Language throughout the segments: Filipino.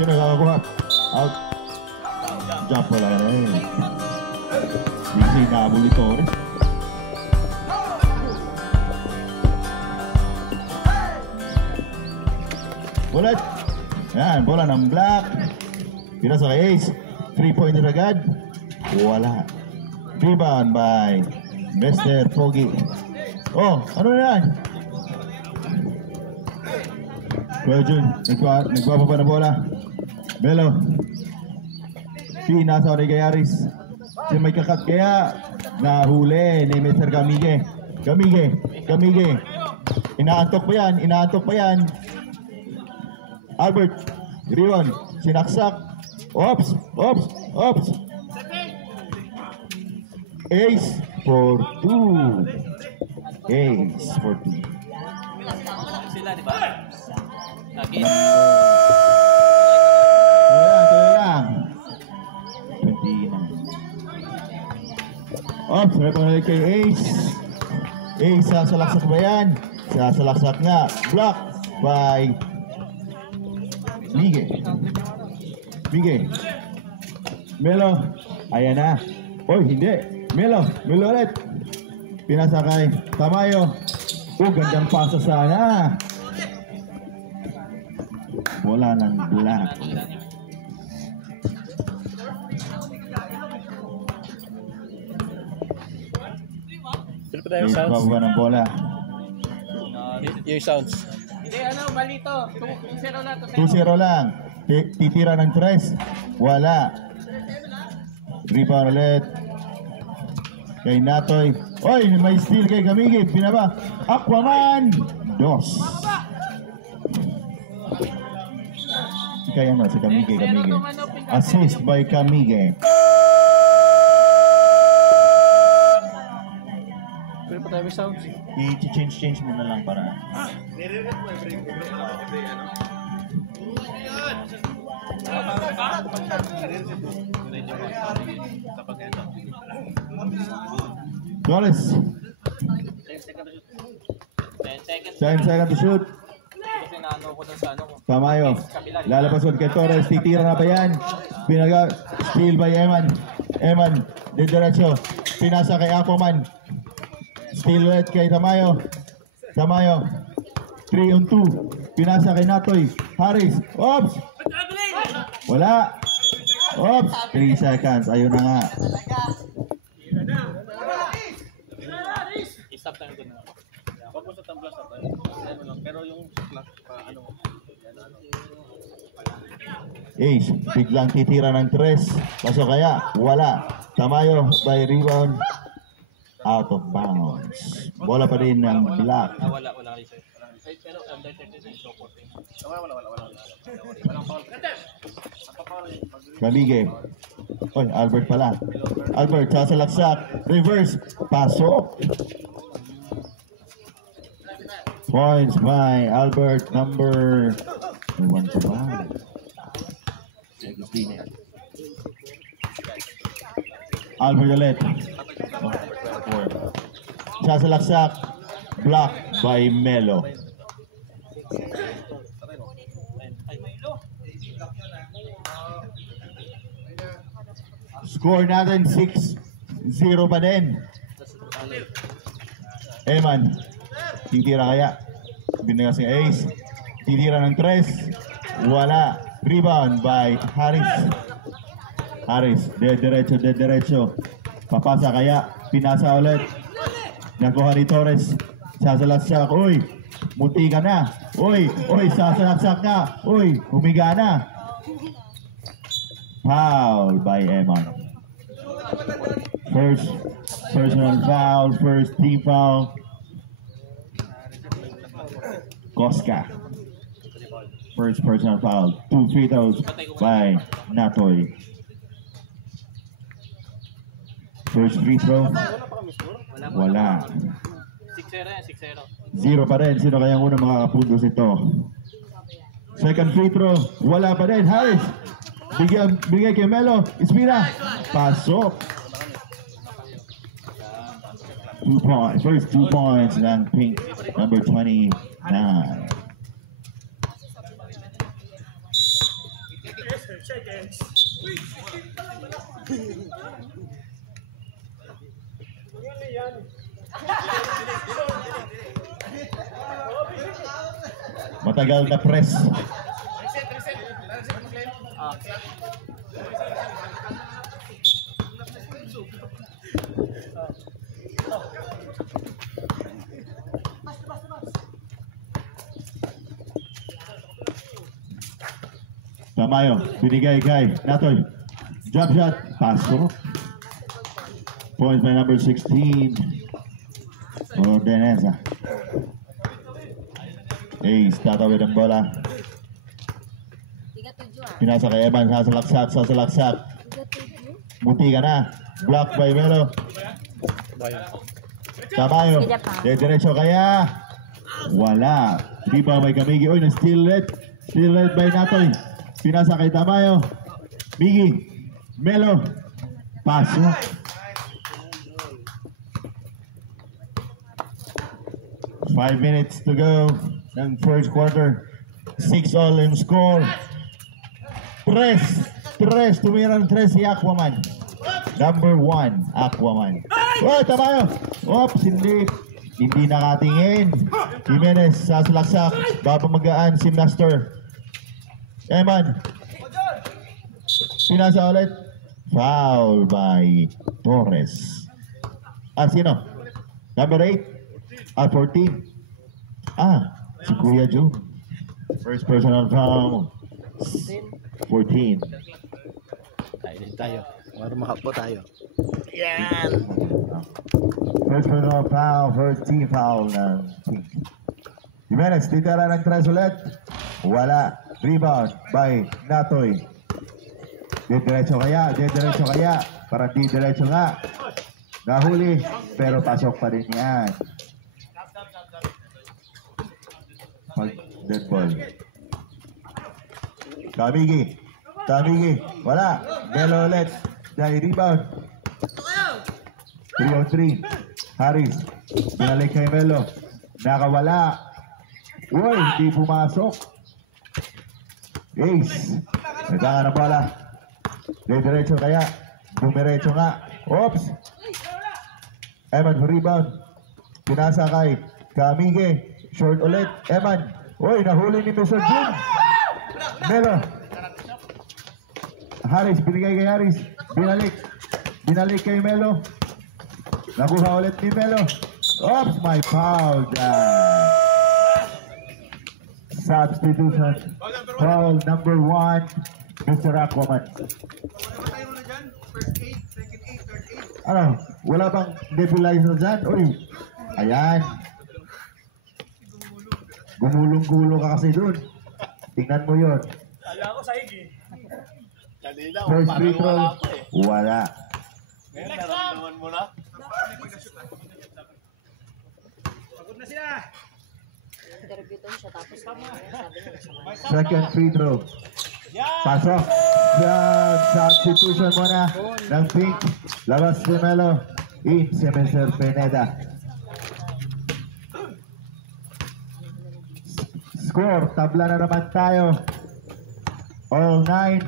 Sino nakakuha? Out. Jump pala na eh. Hindi nahabol ito. Bulat. Yan, bola ng black. Pinasa kay Ace. 3-pointer agad. Wala. Rebound by Mr. Pogi. Oh, ano na yan? Kuya Jun, nagbababa na bola. Melo. Pinasa ni Gayaris. Si may kakat kaya nahuli ni Mr. Gamige. Gamige. Inaantok pa yan. Albert, Rion, sinaksak. Ops. Ace for 2. Sila, di ba? Lagi. Tuloy lang. 29. Ops, may pangalit kay Ace. Ace, sasalaksak ba yan? Sasalaksak nga. Block by Mige. Melo. Ayan na. Oy, hindi. Melo ulit. Pinasa kay Tamayo. Gandang pasa sana. Bola ng black. Sino pa tayo yung sounds? Bababa ng bola. Yung sounds. Hindi, malito. 2-0 lang. 2-0 lang. Titira ng 3. Wala. Rebound ulit. Kay Natoy. Oy, may steal kay Gamige. Pinaba. Aquaman. 2. Kaya si Gamige. Assist by Gamige. Sino pa tayo yung sounds? I-change mo na lang para. Torres. 10 seconds to shoot. Tamayo. Lalabas ulit kay Torres. Titira na ba yan? Steal by Eman. Diretso. Pinasa kay Aquaman. Steal ulit kay Tamayo. 3-on-2. Pinasa kay Natoy. Harris. Oops! Wala. Oops! 3 seconds. Ayun na nga. I-stop tayo doon. Huwag mo sa tamblas na tayo. Pero yung ano. Ace. Biglang titira ng 3. Paso kaya. Wala. Tamayo by rebound. Out of bounds. Bola pa rin ng black. Wala kayo sir. Pero under 30 so 14. Wala. Walang foul. Gamige. Oy, Albert pala. Albert, sasalaksak. Reverse. Pasok. Points by Albert, number 1 to 5. Albert ulit. Sasalaksak. Block by Melo. Score natin 6-0 pa din. Eman. Titira kaya. Binagas si Ace. Titira ng 3. Wala. Rebound by Harris. Derecho. Papasa kaya. Pinasa ulit. Nakuha ni Torres. Sasalaksak. Uy. Munti ka na. Uy. Sasalaksak na. Uy. Humiga na. Foul by Eman. First personal foul. First team foul. Koska. First personal foul. 2 free throws by Natoy. First free throw. Wala. 0 pa rin. Sino kaya unang makakapuntos ito? Second free throw. Wala pa rin. Harris. Bigay kay Melo. Espina. Pasok. 2 points. First 2 points ng pink. Number 29. Matagal na press. Tamayo, binigay kay Natoy. Jump shot, pasok. Point by number 16. Ordeneza. Ace, tatawid ang bola. Pinasa kay Evan, sasalaksak. Munti ka na. Block by Melo. Tamayo, diretso kaya. Wala. Di ba may kamigi? Oy, na-steal led. Steal led by Natoy. Pinasa kay Tamayo. Migi. Melo. Pasok. Five minutes to go ng first quarter. 6-all yung score. Tres. Tumira ng tres si Aquaman. Number 1, Aquaman. Oh, Tamayo. Oops, hindi nakatingin. Jimenez, sasalaksak. Babamagaan si Master. Eman. Pinasa ulit. Foul by Torres. Sino? Number 8. 14. Si Kuya Joe. First personal foul. 14. Kainin tayo. Para makapo tayo. First personal foul. First team foul ng Pink. Jimenez, titira ng tres ulit. Wala. Rebound by Natoy. Diretso kaya. Para di diretso nga. Nahuli, pero pasok pa rin yan. Pag dead ball. Kamigi. Wala. Melo ulit. Dahil rebound. 3-on-3. Harris. Binalik kay Melo. Nakawala. Uy, hindi pumasok. Ace. Nagkaka na bola. Diretso kaya. Bumiretso nga. Oops. Eman for rebound. Pinasa kay Kamigi. Short ulit. Eman. Uy, nahuli ni Mr. Jun. Melo. Harris. Binigay kay Harris. Binalik kay Melo. Nakuha ulit ni Melo. Oops, my foul dyan. Substitution. Foul number 1. Mr. Aquaman. Ano? Wala bang nebulizer dyan? Uy. Ayan. Gumulong-gulo ka kasi dun. Tingnan mo yun. First free throw. Wala. Second free throw. Pasok. Substitution muna ng Pink. Labas si Melo. In si Mr. Pineda. Score. Tabla na naman tayo. All 9.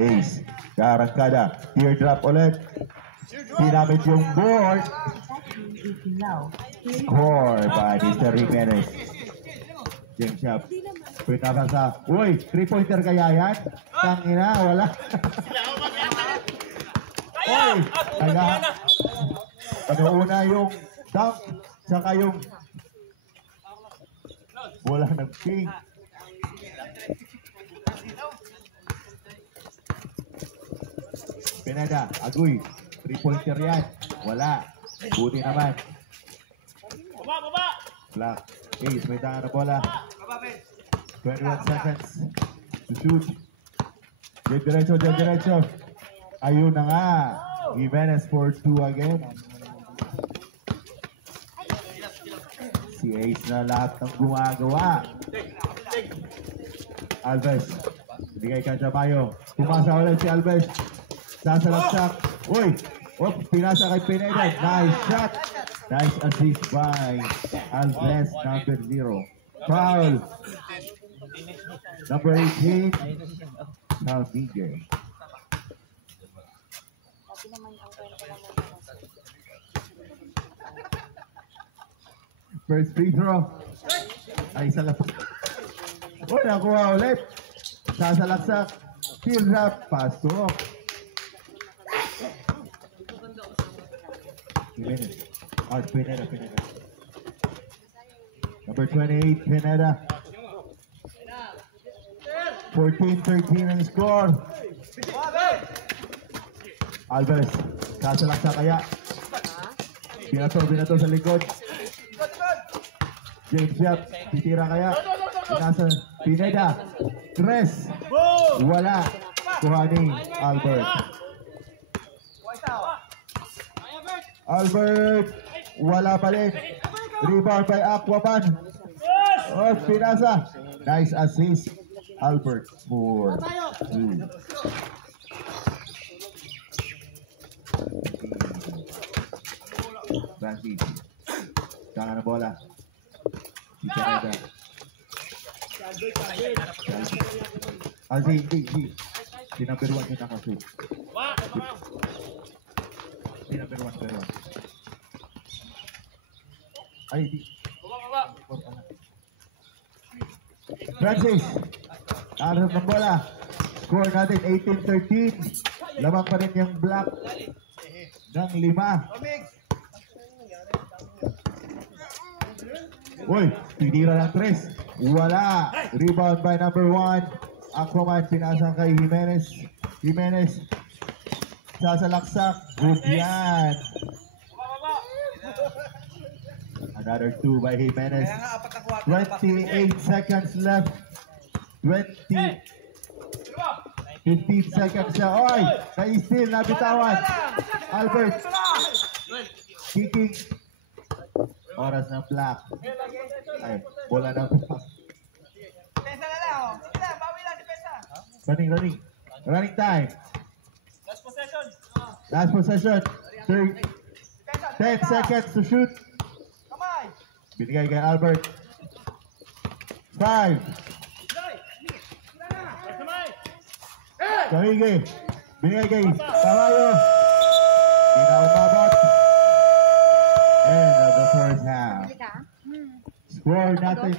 Ace. Karangkada. Teardrop ulit. Pinamit yung board. Score by Mr. Jimenez. James Shop. Pinapasa. Uy, 3-pointer kaya yan? Tangina, wala. Uy, una yung dunk, saka yung wala ng Pink. Pineda, Agoy. 3-pointer yan. Wala. Buti naman. Black. Ace, may tangan na bola. 21 seconds to shoot. Diretso. Ayun na nga. Jimenez for 2 again. Si Ace na lahat ng gumagawa. Alves. Bigay ka Tamayo. Pumasa ulit si Alves. Sasalaksak. Uy! Pinasa kay Pineda. Nice shot. Nice assist by Alves, number 0. Foul. Number 18, Calmige. First free throw. Ay, isa lang. Oh, nakuha ulit. Sasalaksak. Field drop. Pasok. Pineda. Number 28, Pineda. 14-13 ang score. Alvarez. Sasalaksak kaya. Binato sa likod. James Yap. Titira kaya. Pinasa. Pineda. Tres. Wala. Kuhaning Albert. Albert. Wala pa rin. Rebound by Aquaman. Oh, pinasa. Nice assist. Albert for 2. Francis. Kaka na bola. Si Pineda. Si number 1 yung nakashoot. Si number 1 pero. Ay, di. Francis. Arap ng bola. Score natin 18-13. Lamang pa rin yung black ng 5. Uy, tinira ng 3. Wala. Rebound by number 1. Aquaman, pinasang kay Jimenez. Sasalaksak. Good yan. Another 2 by Jimenez. 28 seconds left. 15 seconds siya. Oy! Ka-steal, nabitawan. Albert. Kicking. Oras ng black. Ay, bola ng black. Running time. Last possession. 10 seconds to shoot. Binigay kay Albert. 5. Kamige. Binigay kay Caballo. Hindi na umabot. End of the first half. Score natin.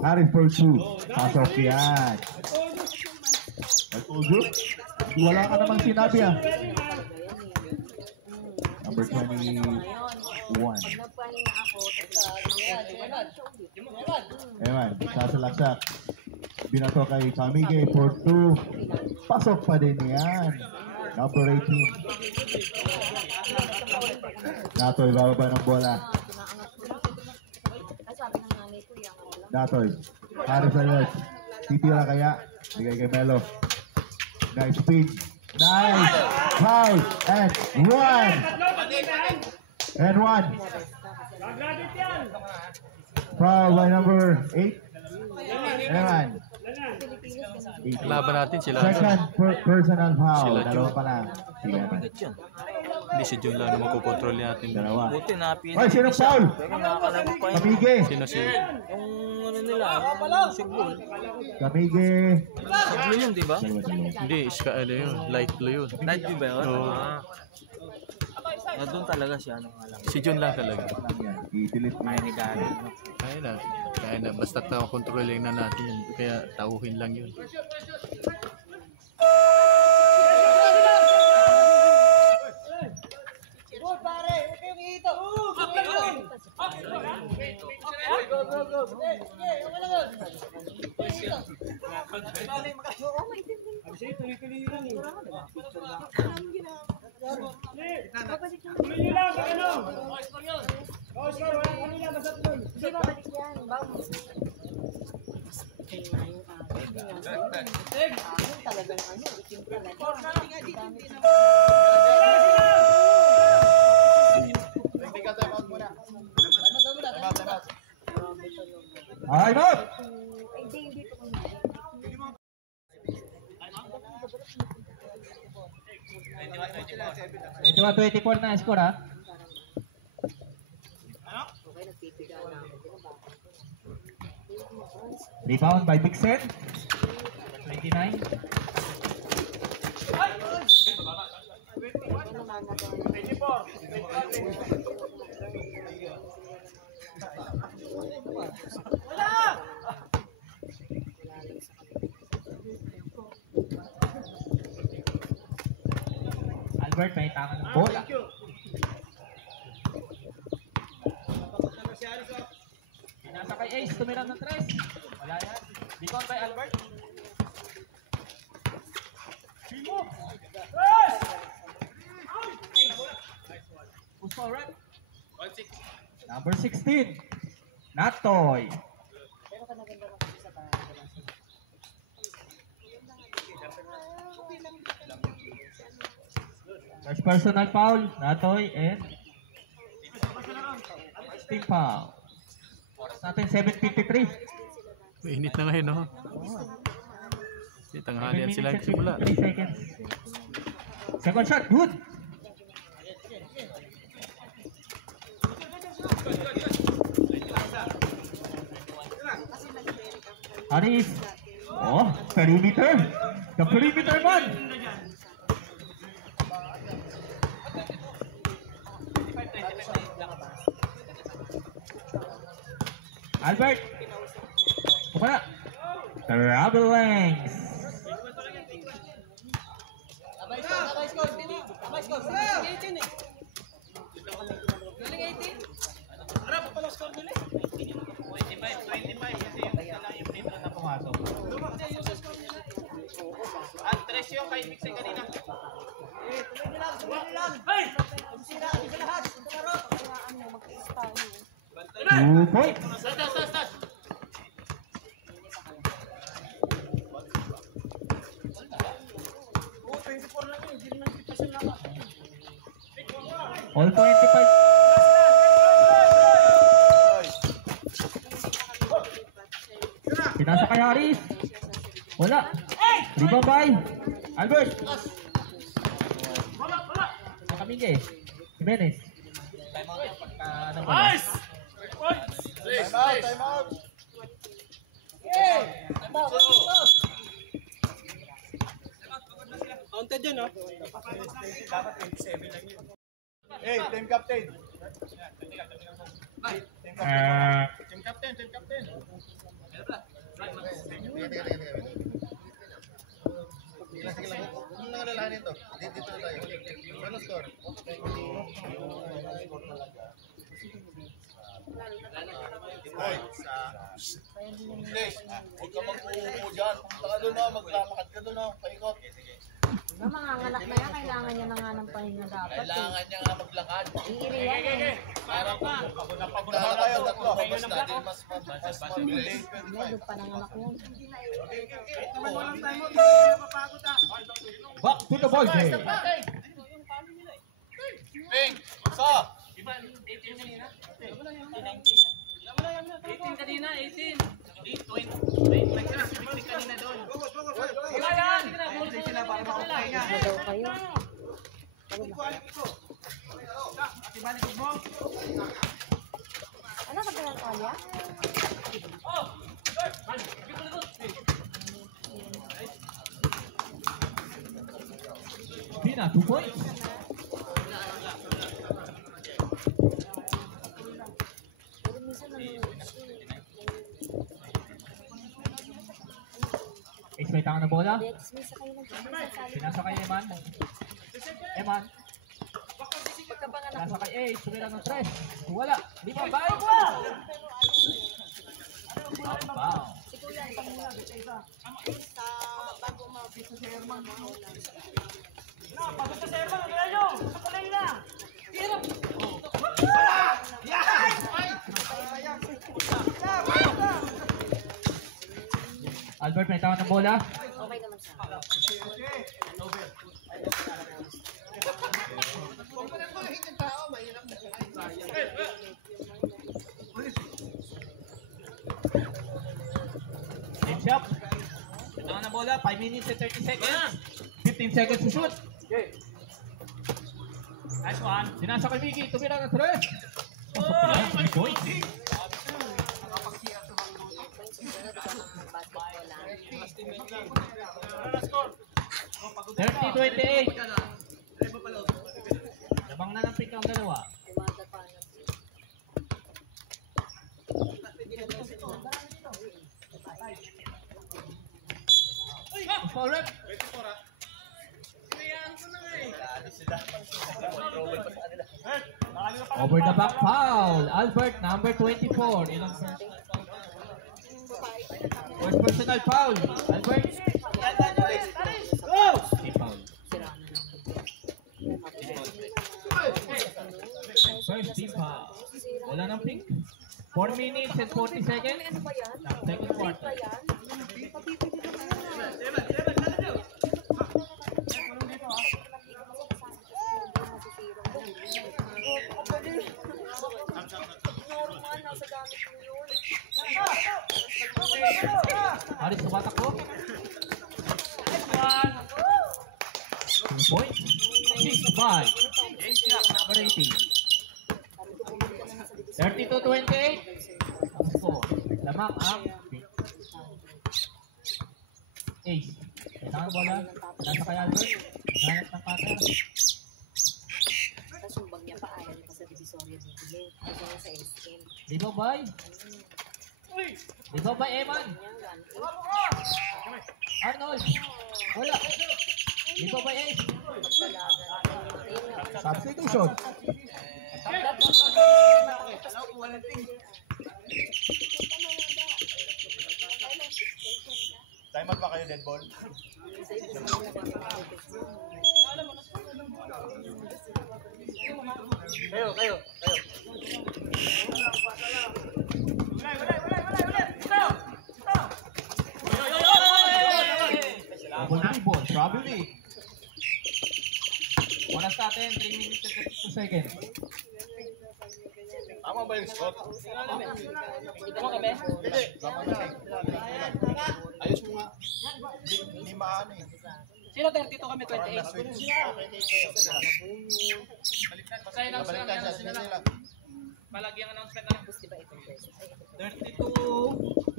Harris for 2. Pasok yan. I told you. Wala ka namang sinabi ah. Number 21. Ewan, sasalaksak. Binato kay Kamige for 2. Pasok pa din yan. Number 18. Natoy, bababa ng bola. Natoy. Harris ayos. Titira kaya. Bigay kay Melo. Nice speed. Nice. Foul. And 1. And 1. Foul by number 8. And 1. Laban natin sila. Second personal foul. Sila Dalawa pa lang. Sige na. Hindi si Jun lang naman kukontrol natin. Dalawa. Buti napin. Ay, sinong foul? Pero nakakalaro pa yun. Kamige. Sino si... Yung ano nila, sigbol. Kamige. Sigbol yun, di ba? Dalawa. Hindi, ano yun. Light blue yun. Night view ba yun? Oo. Doon talaga siya, ano nga lang. Si Jun lang talaga. Yan. I-delete mo. Kaya ni Gary. Kaya na. Basta kontrolin na natin yun. Kaya tauhin lang yun. Ay, Bob! 21-24 na score ha. Rebound by Bigsen. 29. Albert, may tangan ng bola. Nasa kay Ace, tumira ng 3. Wala yan. Rebound by Albert. Who's forward? Number 16. Natoy. First personal foul, Natoy and team foul. Oras natin 7:53. Mainit na ngayon, no? Tanghalian sila nagsimula. 3 seconds. Second shot, good. Aris. Oh, perimeter. The perimeter man. Albert. Kumana. Traveling. Two points. All 25. Pinasa kay Haris. Wala. Rebound by Albert. Kamingge. Jimenez. Ano ba? Nice! Time out. Counted yun, no? Hey, team captain. Team captain, team captain. Sige lang. Ano lang alalahanin to? Dito na tayo. Ano score? Huwag ka mag-uupo dyan. Pumunta ka doon, maglamakad ka doon, paikot. Manganganak na yan, kailangan niya na nga ng pahinga dapat. Kailangan niya nga maglakad. Iiri yan eh. Para kung napagod na tayo, lumabas na, di mas mabilis. Doon pa nanganak yan. Back to the ball game. Ping! Sa! 18 kanina, 18. 20 kanina doon. Wala yan! Daw kayo. Ano ka ba ng kalya? Pina, 2 points. Ace, may tangan na bola. Dismiss kayo ng Pinasa kay Eman. Eman. Pinasa kay Ace. Sumira ng 3. Wala. Lima ba? Wow. Albert, may tangan ng bola. Okay naman siya. Game shot. May tangan ng bola. 5 minutes and 30 seconds. 15 seconds to shoot. Nice one. Sinasa kay Mickey. Tumira ng 3. Pasok yan. 3 points. Basketball lang. 30-28. Labang na ng pick ang dalawa. Tumada pa na. Foul rep. Over the back foul. Albert, number 24. Ilang first personal foul. Albert. Team foul. First team foul. Wala ng pink. 4 minutes and 40 seconds. Second quarter. Aris, tumatak ko. 2 points. 6-5. Number 18. 32-28. Lamang ang Ace. Kailangan bola. Nasa kay Albert. Ganap ng cutter. Tapos yung bag niya pa ayaw niya pa sa Divisoria bibili. Ayaw niya sa SN. Libaw bay. Libaw bay, Eman. Arnold. Wala. Libaw bay, Ace. Substitution. Time out ba kayo, dead ball? Kayo. Double traveling. Oras natin, 3 minutes and 32 seconds. Tama ba yung score? Tama kami? Hindi. Ayos mo nga. Hindi maano eh. Sino 32 kami, 28? Basahin ang sila. Palagi ang announcement na lang. 32,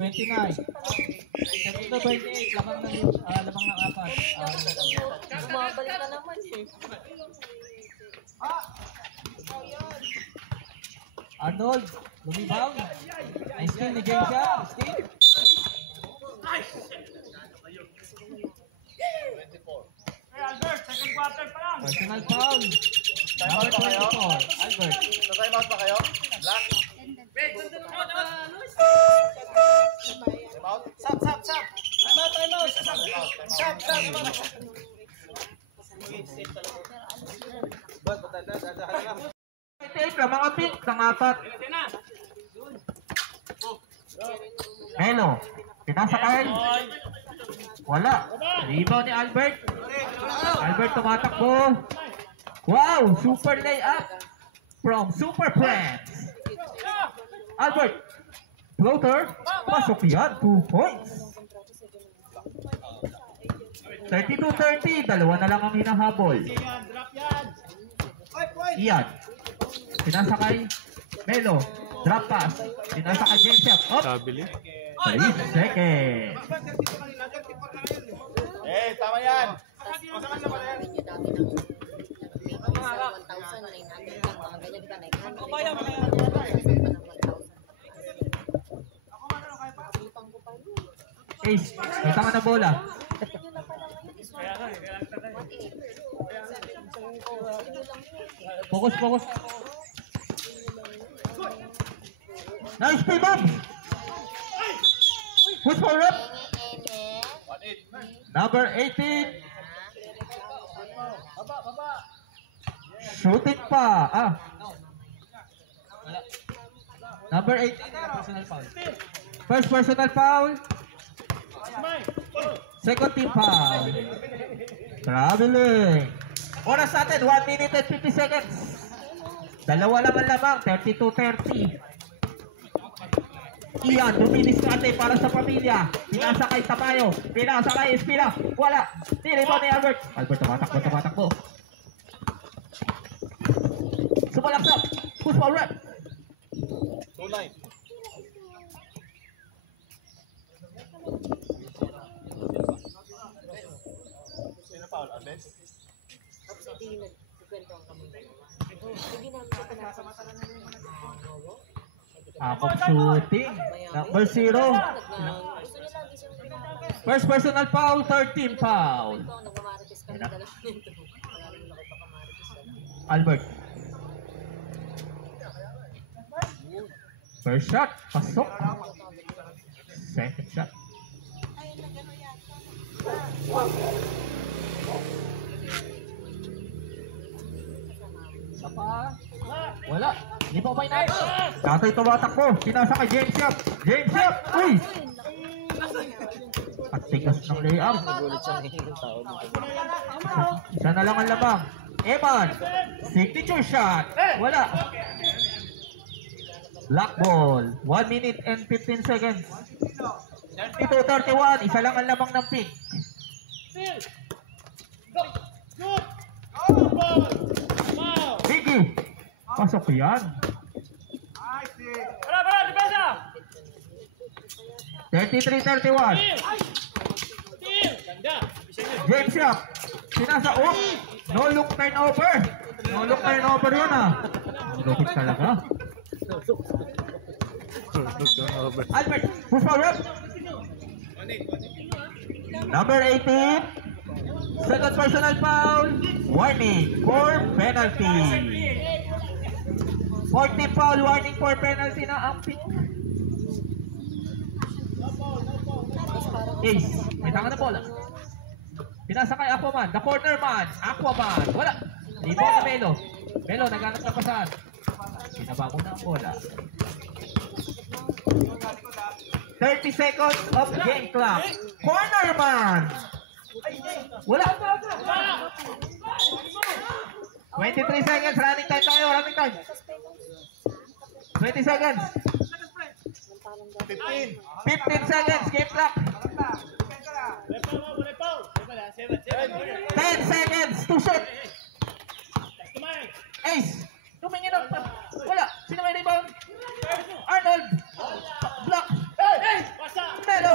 29. 32, 28. Lamang ng apat. Bumabalik na naman eh. Arnold, lumibaw. Nice kill ni Jensia. Steve. Personal foul. Number 24. Albert. Time out ba kayo? Black? Stop. Take lang mga pick ng apat. Melo. Pinasakay. Wala. Rebound ni Albert. Albert tumatakbo. Wow! Super layup from Super Friends. Albert. Floater. Pasok yan. 2 points. 32-30. Dalawa na lang ang hinahabol. Ian. Pinasakay. Melo. Drop pass. Pinasakay Jensia. Up. Kabili. 3 seconds. Tama yan. Ace, may tama na bola. Focus. Nice play, Bob. Push for up. Number 18. Shooting pa. Number 18. Personal foul. First personal foul. Second team foul. Traveling. Oras natin, 1 minute and 50 seconds. Dalawa lang ang lamang, 32-30. Ian, duminis natin para sa pamilya. Pinasakay Tamayo. Pinasakay Espina. Wala. Tiri mo ni Albert. Albert, tumatakbo. Sumalaksak. Push ball rep. Akop shooting. Number 0. First personal foul, third team foul. Albert. First shot, pasok. Second shot. Wala. Hindi pa may night. Katoy tumatakbo. Pinasa kay James Yap. James Yap. Uy! At tigas ng layup. Isa na lang ang labang. Eman. Signature shot. Wala. Black ball. 1 minute and 15 seconds. 32-31. Isa lang ang labang ng pink. Biggie. Pasok yan. 33-31. James Yap. Sinasa up. No look turnover. No look turnover yun ah. Lupit talaga. Albert. Push ball rep. Number 18. Second personal foul. Warning for penalty. 40 foul. Warning for penalty na ang pink. Ace. May tanga na bola. Pinasa kay Aquaman. The corner man. Aquaman. Wala. Hindi po na Melo. Melo naghanap na pasan. Pinaba mo na ang bola. 30 seconds of game clock. Corner man. Wala. 23 seconds. Running time tayo. Running time. 20 seconds. 15 seconds. Game clock. 10 seconds to shoot. Ace. Tumingin ang... Wala. Sino may rebound? Arnold. Block. Melo.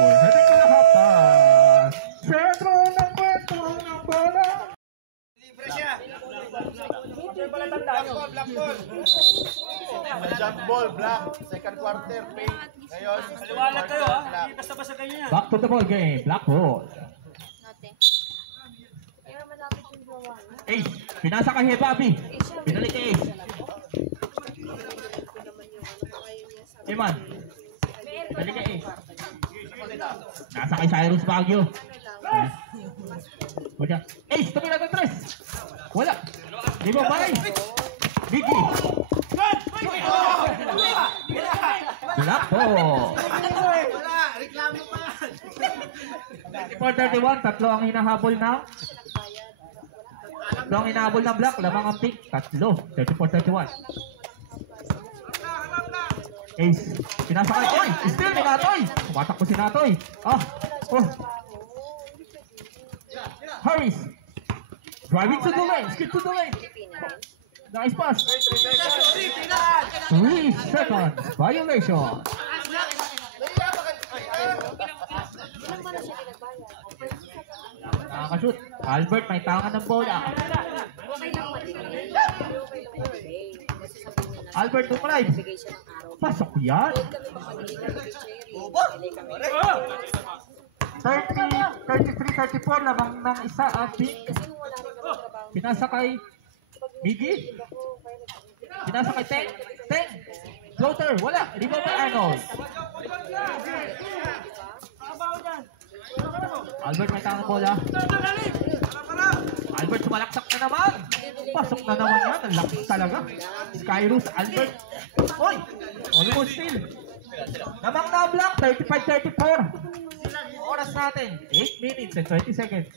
We're heading to the halftime. Sentro ng kwento ng bola. Jump ball, black. Second quarter, pink. Ngayon, Maliwanag kayo ha. Hindi basta-basta kayo yan. Back to the ball game. Black ball. Kaya malapit yung gawa. Ace. Pinasa kay Bobby. Pinalik kay Ace. Eman. Pinalik kay Ace. Nasa kay Cyrus Baguio. Wala. Ace. Tumira ng 3. Wala. Di ba bye? Biggie. Black ball. 34-31, tatlo ang hinahabol na. Tatlo ang hinahabol na black, lamang ang pink. Tatlo, 34-31. Ace, pinasa kay Oy! Still ni Natoy! Tumatakbo si Natoy. Harris. Driving to the lane, skip to the lane. Nice pass. 3 seconds. Violation. Nakakashoot. Albert, may tangan ng bola. Albert, tumalay. Pasok yan. 33-34, lamang ng isa at pink. Pinasa kay Biggie. Pinasa kay Teng. Teng. Floater. Wala. Rebound kay Arnold. Albert may tangang bola. Albert sumalaksak na naman. Pasok na naman yan. Ang lakas talaga. Skyrus. Albert. Oy. Almost still. Namang na block. 35-34. Oras natin. 8 minutes and 20 seconds.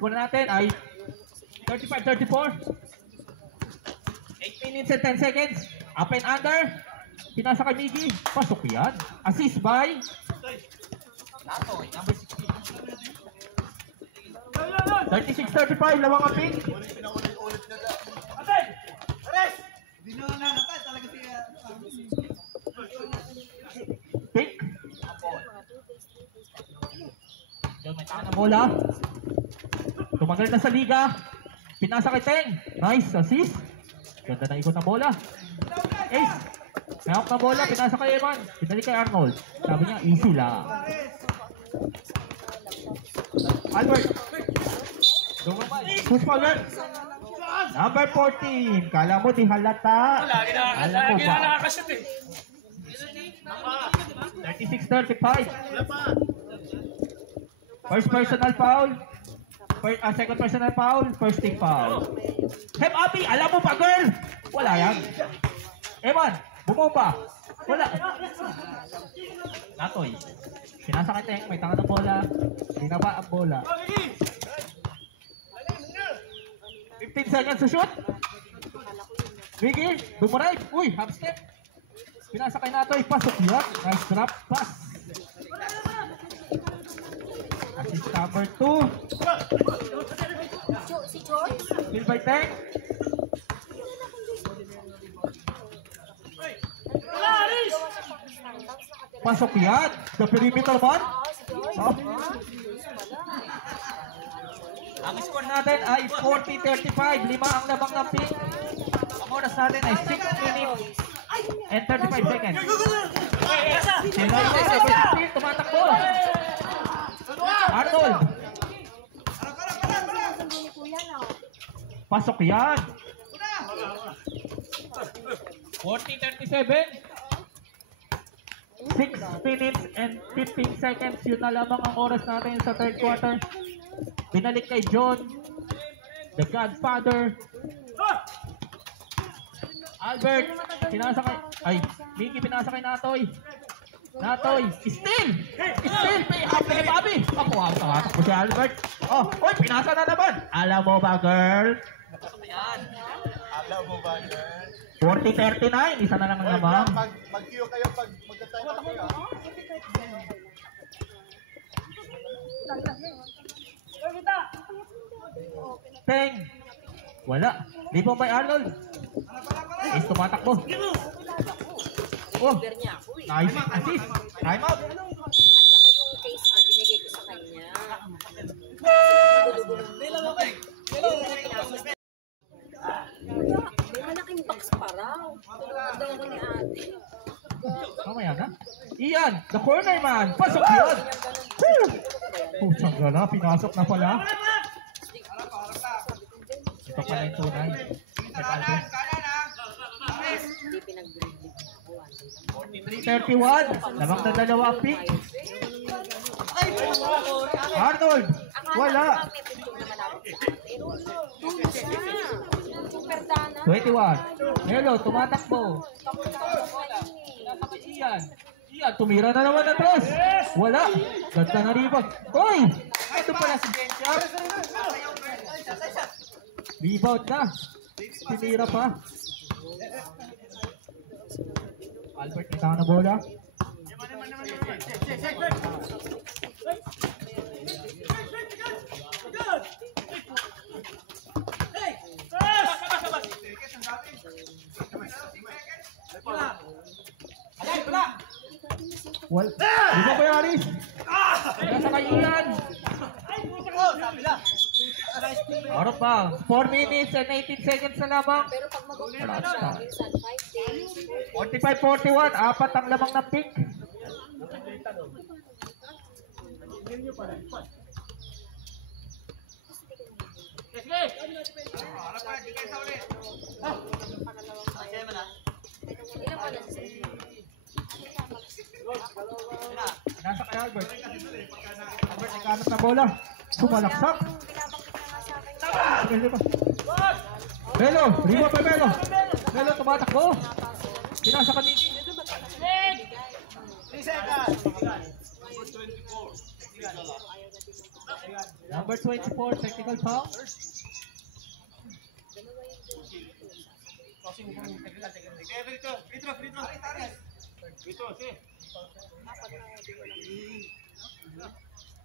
Score natin ay 35-34. 8 minutes and 10 seconds. Up and under. Pinasa kay Miggy. Pasok yan. Assist by Natoy, number 16. 36-35, lamang ang pink. Pink. Diyan may taka na bola. Tumagal na sa liga. Pinasa kay Teng. Nice assist. Ganda na ikot na bola. Ace. Mayroon na bola. Pinasa kay Evan. Pinalik kay Arnold. Sabi niya, easy lang. Albert. Push forward. Number 14. Kala mo di halata. Alam mo ba? 36-35. First personal foul. Second personal foul. First team foul. Hep Abi, alam mo pa girl? Wala yan. Evan, bumomba. Wala. Natoy. Pinasa kay Teng. May tanga ng bola. Binaba ang bola. 15 seconds to shoot. Biggie, dumarive. Uy, half step. Pinasa kay Natoy. Pasok yan. Nice drop pass. Assist number 2. Si George? Still by Teng. Pasok yan. The perimeter man. Oh. Ang score natin ay 40-35. 5 ang labang ng pink. Ang oras natin ay 6 minutes and 35 seconds. Sila yung tumatakbo. Arnold. Pasok yan. 40-37. 6 minutes and 15 seconds. Yun na lamang ang oras natin sa third quarter. Binalik kay John, the Godfather. Albert, pinasa kay... Ay, Mickey pinasa kay Natoy. Natoy, still! Still! Pay Bobby! Tawatak po si Albert. Oh, oy, pinasa na naman. Alam mo ba, girl? Alam mo ba, girl? 40-39, isa na lang ang lamang. Mag-queue kayo pag magkatay na kayo. Teng. Wala. Di po by Arnold. Is tumatakbo. Oh. Nice assist. Time out. At saka yung case na binigay ko sa kanya. May malaking box pa raw. Tulungan daw ako ni ate. Mamaya na. Ian, the corner man. Pasok yun. Pusang gala. Pinasok na pala. Ito pala yung tunay. Hindi pinag-break. 43-31. Lamang na dalawa ang pick. Arnold. Wala. 21. Hello, tumatakbo. Ian. Ian, tumira na naman na tres. Wala. Ganda na rebound. Hoy! Ito pala si Gensha. Rebound na. Tinira pa. Albert, kita na bola. Well, di ba Yaris? Nasa kay Ian. Araw pa. 4 minutes and 18 seconds na lamang. Pero pag mag-overtime na, minsan 5 days. 45-41. Apat ang lamang ng pick. Ilan pa na siya? Nasa kay Albert. Albert, nagkanap na bola. Sumalaksak. Melo, riba pa Melo. Melo, tumatakbo. Pinasa ka Miki. 3 seconds. Number 24, technical foul.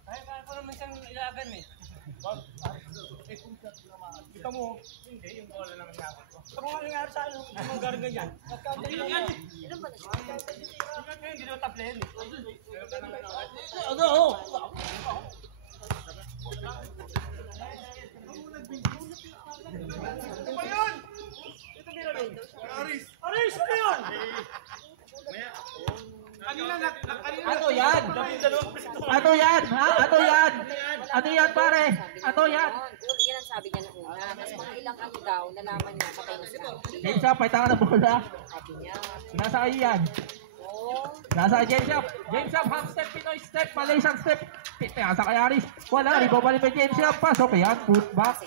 Kaya ko naman siyang ilagan eh. Kita mo, hindi, yung bola naman niya ako. Ito mo nga nangyari sa ano, yung garga yan. Ilan ba na siya? Hindi na taplayan eh. Ano yan? Ano yan? Ha? Ano yan? Ano yan pare? Ano yan? Yan ang sabi niya noong una. Tapos mga ilang ano daw, nalaman niya, patay na sila. James Shop, may tanga na bola. Sabi niya. Nasa kayo yan. Oo. Nasa kay James Shop. James Shop, half step, Pinoy step, Malaysian step. Nasa kay Aris. Wala, rebound pa rin kay James Shop. Pasok yan, put back. Kasi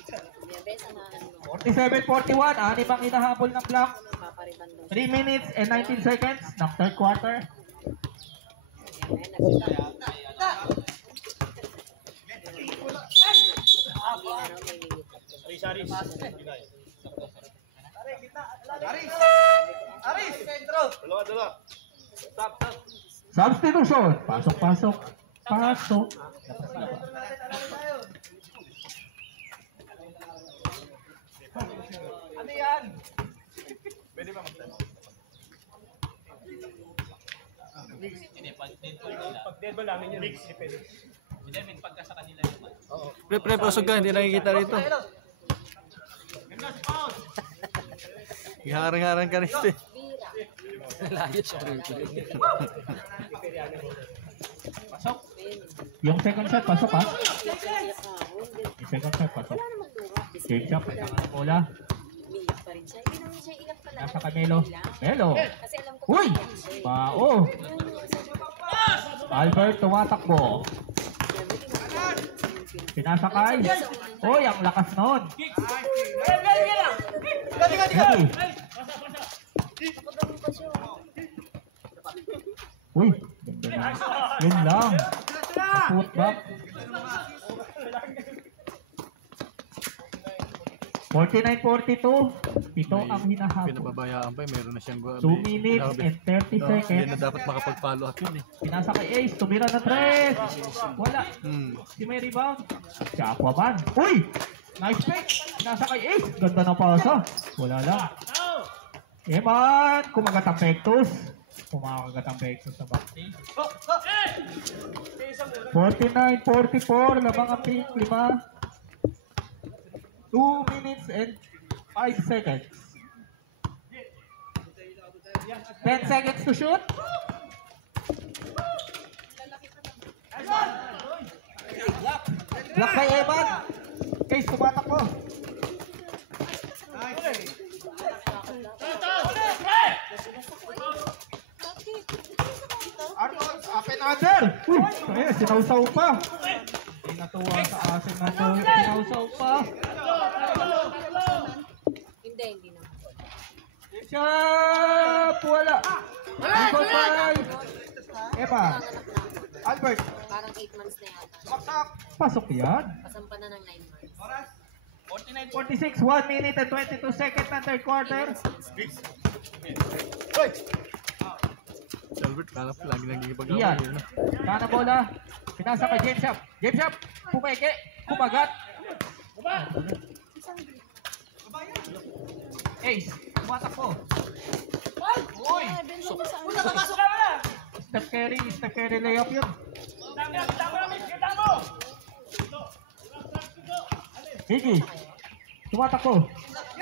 ito na. Yan, besa na ano. 47-41, anim ang hinahabol ng block. Papariban daw. 3 minutes and 19 seconds ng third quarter. Ayan, nakita. Hindi na raw may limit. Substitution. Pasok, pasok. Pasok. Ano yan? Pwede ba magtanong? Pag dead ba namin yun? Depende. Hindi, may pagka sa kanila naman. Pre, pasok ka, hindi nakikita rito. Iharang-harang ka rito eh. Pasok. Yung second shot, pasok ha. Yung second shot, pasok. James Shop, may tanga na bola. Umiyak pa rin siya. Hindi naman siya iyak pala. Nasa kay Melo. Melo. Kasi alam ko Uy! pa siya. Pao! Albert tumatakbo. Pinasakay. Uy, ang lakas nun. Hey. Nakagaling pa siya. Uy, ganda na. Yun lang. Put back. 49-42. Ito ang hinahabol. Pinababayaan pa eh, meron na siyang 2 minutes and 30 Hindi na seconds. dapat makapag-follow up yun eh. Pinasa kay Ace, tumira na 3. Wala. Si may rebound. Si Aquaman. Uy! Nice pick. Pinasa kay Ace. Ganda na pasa. Wala lang. Eman, kumagat ang Pectus. Kumakagat ang Pectus sa backstage. 49-44. Lamang ang pink. 2 minutes and 5 seconds. 10 seconds to shoot. Block by Evan. Case, tumatak mo. Arnold, up and under. Uy, kaya sinausaw pa. Hindi natuwa sa asin na to. Sinausaw pa. Hindi na. Shop! Wala. Rebound by Eva. Albert. Parang 8 months na yata. Baksak. Pasok yan. Pasampa na ng 9 months. 46, 1 minute and 22 seconds na third quarter. Si Albert, kala pa lagi nagigipag-away. Iyan. Yun, ah. Kana bola. Pinasa kay James Shop. James Shop. Pumeke. Kumagat. Ace. Tumatak po. Uy. Step carry layup yun. Biggie. Tumatakbo.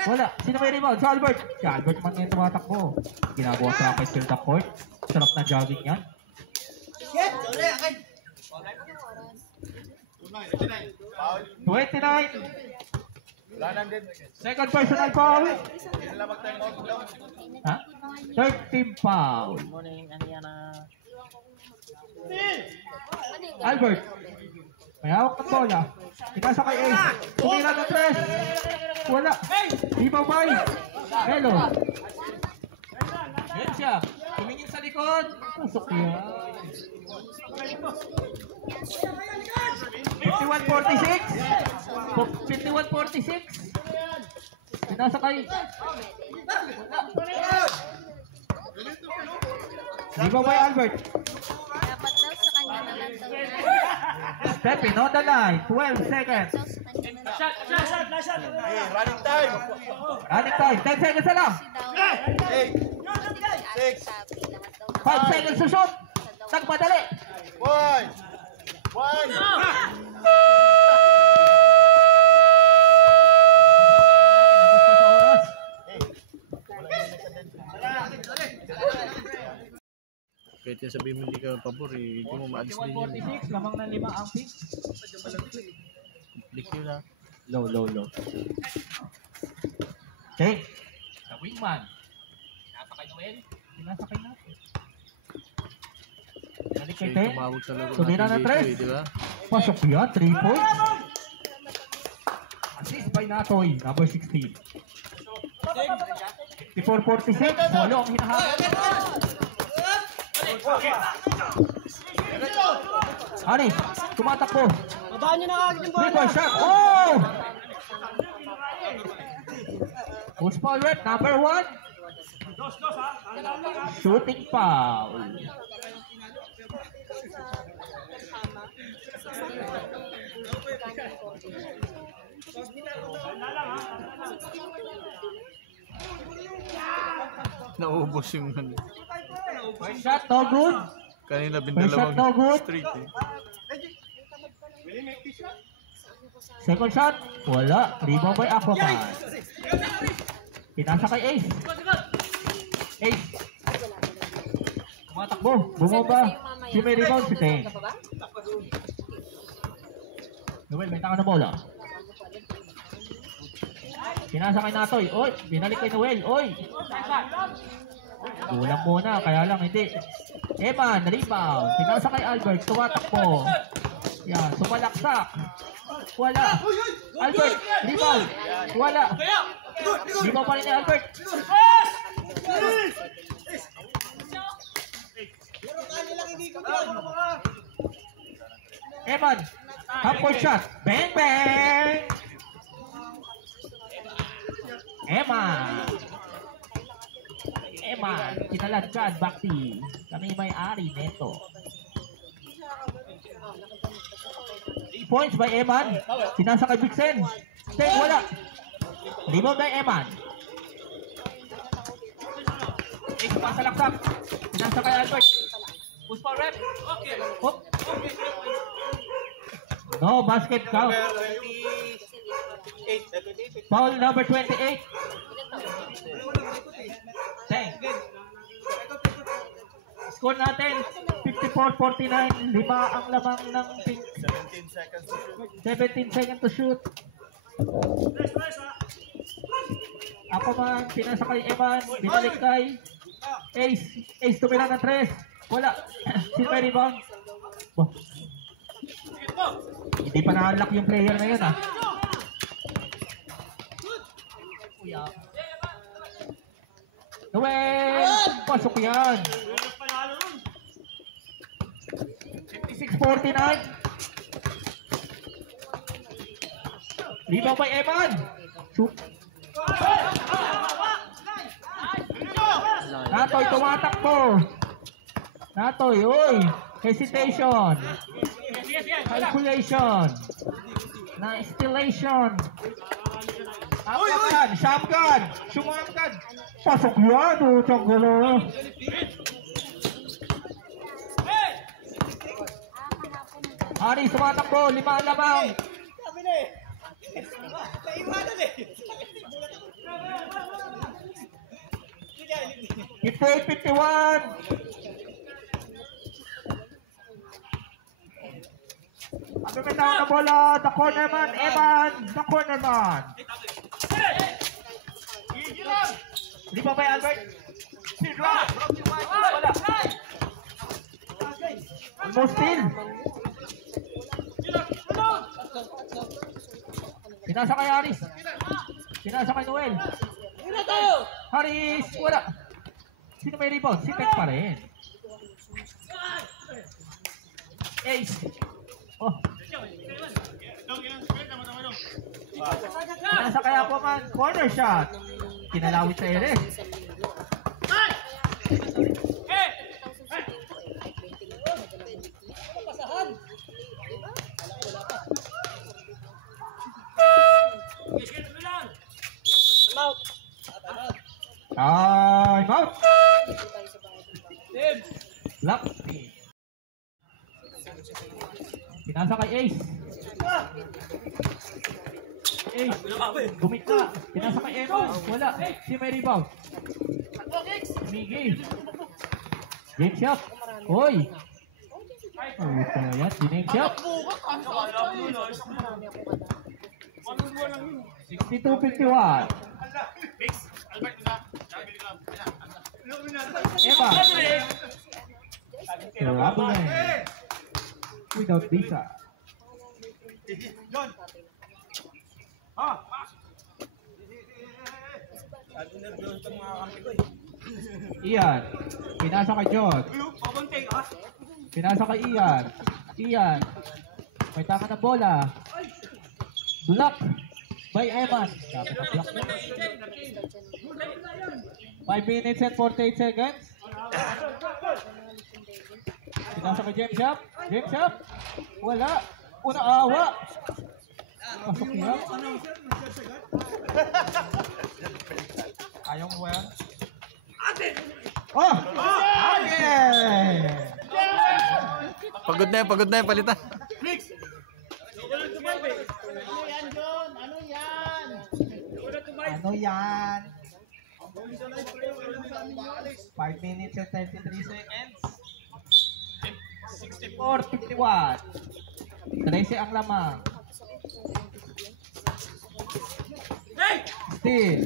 Wala. Sino may rebound? Si Albert. Si Albert man yung tumatakbo. Ginagawa sa akin field up court. Sarap na jogging yan. 29. Second personal foul. Ha? Third team foul. Albert. May hawak ng bola. Pinasa kay Ace. Tumira ng 3. Wala. Ibaw bay. Melo. Yan siya. Tumingin sa likod. Pasok yan. 51-46. Pinasa kay. Ibaw bay Albert. Dapat daw sa kanya Stepping on the line. 12 seconds. Running time. Running time. 10 seconds na lang. 5 seconds to shoot. Nagmadali. One. Nabos pa sa oras. Kahit yung sabihin mo hindi ka pabor, hindi mo ma-adds din yun. 46. Lamang na 5 ang pick. Click yun ha. Low. Okay. The wingman. Pinasakay natin. Balik kay Ten. Tumawag sa laro Tumira ng natin tres. dito, di ba? Pasok yan. 3 points. Assist by Natoy. Number 16. 54-46. Walo ang hinahabol. Anis. Tumatakbo. Babaan nyo na agad yung Three-point shot. Oh! Who's foul rep? Number 1. Shooting foul. Naubos yung ano. First shot, no good. Kanina First shot, no bindalawang good. straight eh. Second shot, wala. Rebound by Aquaman. Pinasa kay Ace. Ace. Tumatakbo. Bumaba. Si may rebound si Teng. Noel, may taka na bola. Pinasa kay Natoy. Oy, binalik kay Noel. Oy. Kulang muna, kaya lang hindi. Eman, rebound. Pinasa kay Albert. Tumatakbo. Yan, sumalaksak. Wala. Albert, rebound. Wala. Rebound pa rin ni Albert. Eman, half-court shot. Bang, bang. Eman, kinaladkad, Bakti. Kami may-ari neto. 3 points by Eman. Sinasa kay Bixen. Ten, wala. Rebound by Eman. Ace pa sa laksak. Sinasa kay Albert. Push for rep. Hop. No basket count. Foul number 28. Ten. Score natin 54-49. 5 ang lamang ng pink. 17 seconds to shoot. Ako man, pinasa kay Eman, binalik kay Ace. Ace tumira ng 3. Wala. Sino may rebound? Oh. Hindi pa na-unlock yung player na yun ah. Noel! Pasok yan. 56-49. Rebound by Eman. Shoot. Natoy tumatakbo. Natoy, uy. Hesitation. Calculation. Na-installation. Shotgun. Shumangkan. Pasok yan. Utang gano'n. Ari, sumatakbo. 5 lamang. 58-51. Ang bumitaw na bola, the corner man, Eman, the corner man. Di ba ba Albert? Drop. Wala. Almost still. Pinasa kay Haris. Pinasa kay Noel. Haris, wala. Sino may rebound? Si Tek pa rin. Ace. Oh. Pinasa kay Aquaman. Corner shot. Kinalawit sa ere. Time out! Lock. Pinasa kay Ace. Ace, gumita. Pinasa kay Eman. Wala. Si may rebound. Miggy. Game shot. Hoy. Puta yan. Si Name shot. 62-51. Eva. Traveling. Without visa. Ian. Pinasa kay John. Pinasa kay Ian. Ian. May tama na bola. Block by Eman. Dapat na block na. 5 minutes and 48 seconds. Pinasa kay James Shop. James Shop. Wala. Una awa. Pasok niya. Ayaw mo yan? Oh! Okay! Pagod na yan, palitan. Ano yan? 5 minutes and 33 seconds. 64-51. 13 ang lamang. Still.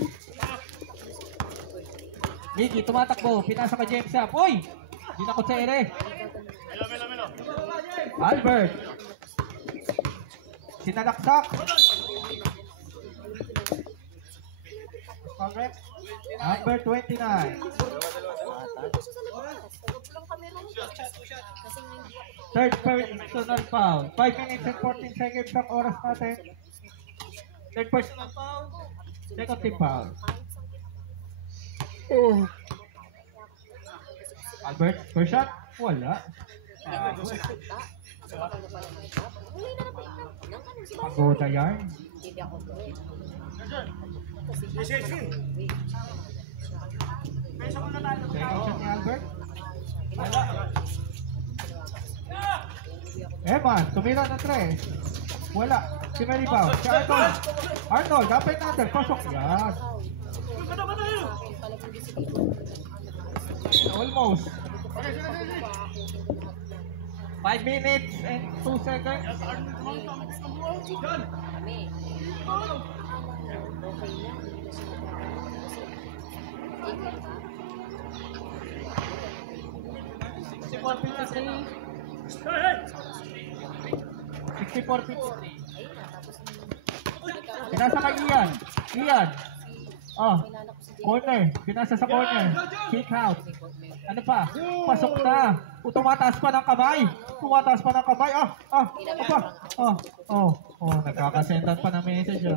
Miggy, tumatakbo. Pinasa ka James Up. Uy! Di na ko sa ere. Albert. Sinalaksak. Correct. Number 29. Third personal foul. 5 minutes and 14 seconds ang oras natin. Third personal foul. Second team foul. Albert, first shot? Wala. Pagoda yan. Second shot ni Albert? Wala. Eman, tumira na 3. Wala. Si Maribao. Si Arnold. Arnold, dapat natin. Pasok yan. Almost. 5 minutes and 2 seconds. Pinasa kay Ian. Ian. Oh, corner. Pinasa sa corner. Kick out. Ano pa? Pasok na. Tumataas pa ng kamay. Tumataas pa ng kamay. Nagkakasendan pa ng message.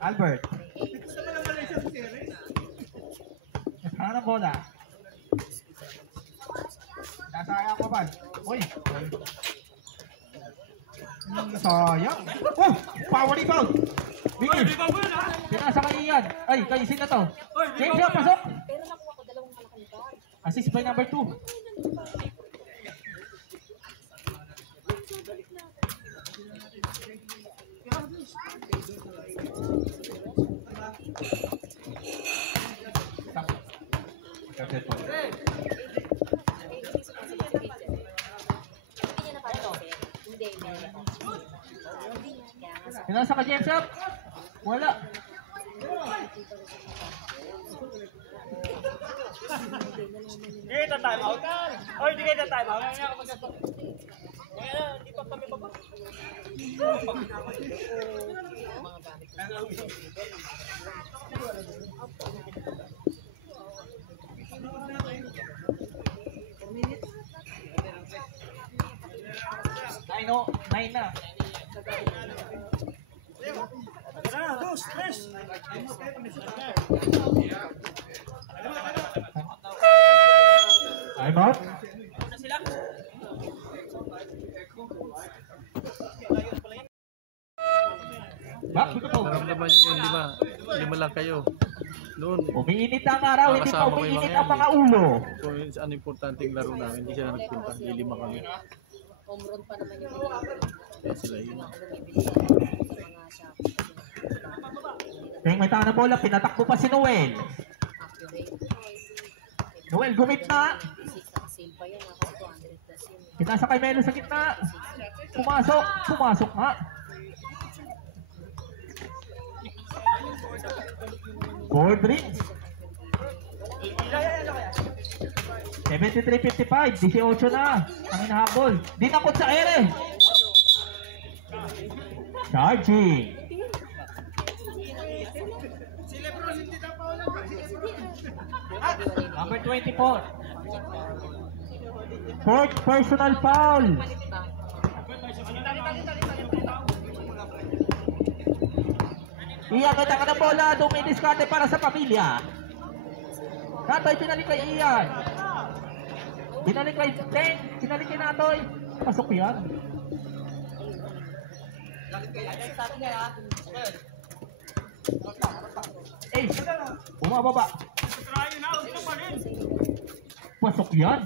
Albert. Ano bola? Nasayang ko ba? Uy. Sayang. Oh! Power rebound! Bigay! Pinasa kay Ian. Ay, kay Isin na to. James Hill, pasok! Pero nakuha ko dalawang malaking card. Assist by number 2. Pinasa ka James up. Wala. Kita time out. Oy, di kita time out. Di pa kami baba. Nine na. Time out. Back to the Naramdaman niyo yun, 5 lang kayo. Noon, Umiinit na ang araw, hindi pa Nakasama ko yung umiinit mga ang mga ulo. kung ano importanteng laro namin, hindi sila nagpunta. 5 kami. Home run pa naman yung Kaya sila yun. bumibili sa mga shop. Kaya may tanga na bola, pinatakbo pa si Noel. Accurate. Noel, gumit na. Sale pa yun, kasi 200 plus yun. Pinasa kay Melo sa gitna. Pumasok nga. 4 drinks. 73-55, 18 na. Ang hinahabol. Dinakot sa ere. Charging. Number 24. Fourth personal foul. Iyan, may taka ng bola. Dumidiskarte para sa pamilya. Natoy, pinalik kay Ian. Pinalik kay Ten. Pinalik kay Natoy. Pasok yan. Eh, bumababa. Pasok yan.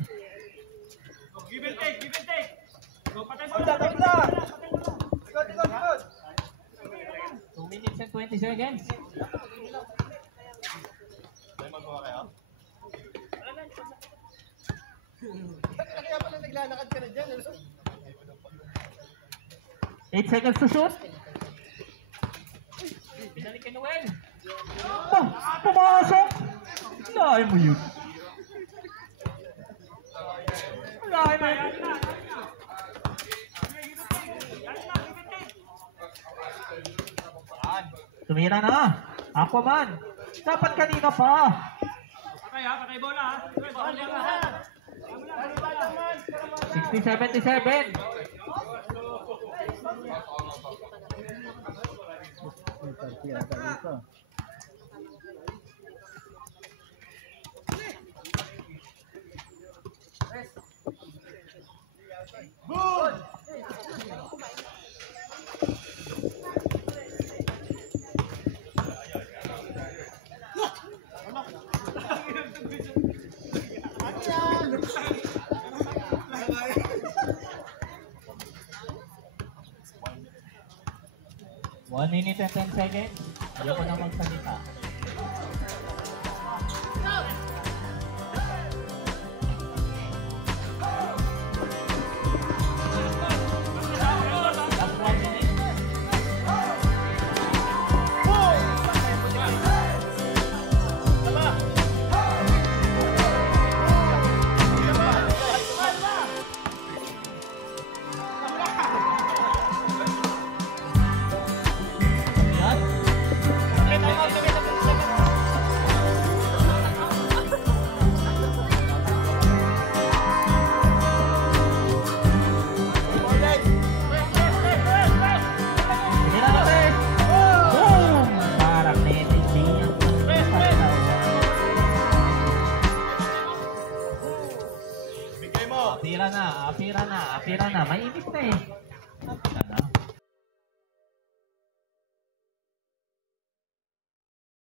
2 minutes and 20 seconds. Eight seconds to shoot. Binalik kay Noel. Pumasok. Lahay mo yun. Lahay mo yun. Tumira na. Aquaman. Dapat kanina pa. Patay bola ha. 60-77. One minute and 10 seconds. Ayoko na magsalita. Last 1 minute. Apira na. Mainit na eh.